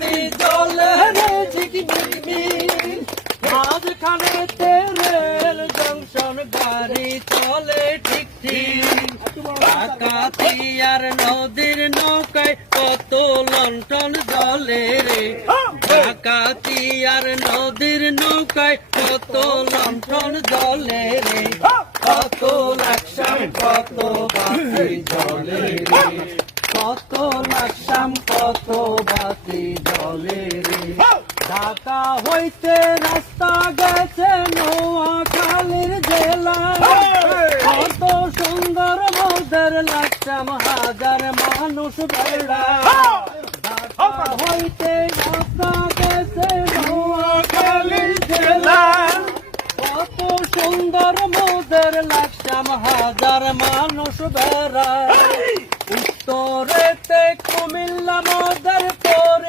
বাতি জ্বলে রে ঝিকমিকমিক মাঝখানে রেল জংশন গাড়ি চলে ঠিক ঠিক ডাকাতিয়ার নদীর নৌকায় কত লণ্ঠন জ্বলে রে ডাকাতিয়ার নদীর নৌকায় কত লণ্ঠন জ্বলে রে কত লাকসাম কত বাতি জ্বলে রে কত লাকসাম কত বাতি জ্বলে রে ঢাকা হইতে রাস্তা গেছে নোয়াখালীর জেলায় কত সুন্দর মোদের লাকসাম হাজার মানুষ বেড়ায় ঢাকা হইতে রাস্তা গেছে নোয়াখালীর জেলায় কত সুন্দর মোদের লাকসাম হাজার মানুষ বেড়ায় উত্তরেতে কুমিল্লা মোদের